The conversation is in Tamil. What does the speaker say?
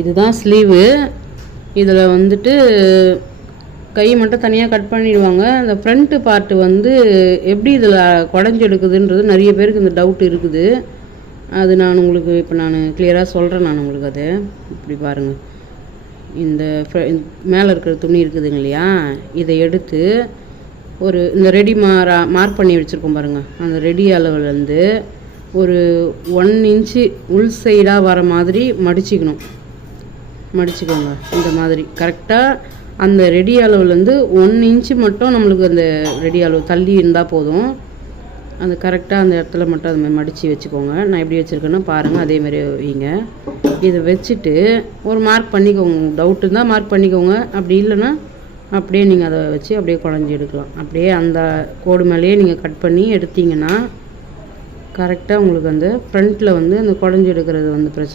இதுதான் ஸ்லீவு. இதில் வந்துட்டு கை மட்டும் தனியாக கட் பண்ணிடுவாங்க. அந்த ஃப்ரண்ட்டு பார்ட்டு வந்து எப்படி இதில் குடஞ்சி எடுக்குதுன்றது நிறைய பேருக்கு இந்த டவுட் இருக்குது. அது நான் உங்களுக்கு இப்போ கிளியராக சொல்கிறேன். உங்களுக்கு அது இப்படி பாருங்கள். இந்த மேலே இருக்கிற துணி இருக்குதுங்க இல்லையா, இதை எடுத்து இந்த ரெடி மார்க் பண்ணி வச்சுருக்கோம் பாருங்கள். அந்த ரெடி அளவுலேருந்து ஒரு 1 இன்ச்சு உள் சைடாக வர மாதிரி மடிச்சுக்கோங்க. இந்த மாதிரி கரெக்டாக அந்த ரெடி அளவுலேருந்து 1 இன்ச்சு மட்டும் நம்மளுக்கு அந்த ரெடி அளவு தள்ளி இருந்தால் போதும். அந்த கரெக்டாக அந்த இடத்துல மட்டும் அது மாதிரி மடித்து வச்சுக்கோங்க. நான் எப்படி வச்சுருக்கேன்னா பாருங்கள், அதேமாதிரி வைங்க. இதை வச்சுட்டு ஒரு மார்க் பண்ணிக்கோங்க. டவுட் இருந்தால் மார்க் பண்ணிக்கோங்க. அப்படி இல்லைன்னா அப்படியே நீங்கள் அதை வச்சு அப்படியே குழஞ்சி எடுக்கலாம். அப்படியே அந்த கோடு மேலேயே நீங்கள் கட் பண்ணி எடுத்தீங்கன்னா கரெக்டாக உங்களுக்கு அந்த ஃப்ரண்ட்டில் வந்து அந்த குழஞ்சி எடுக்கிறது வந்து பிரச்சனை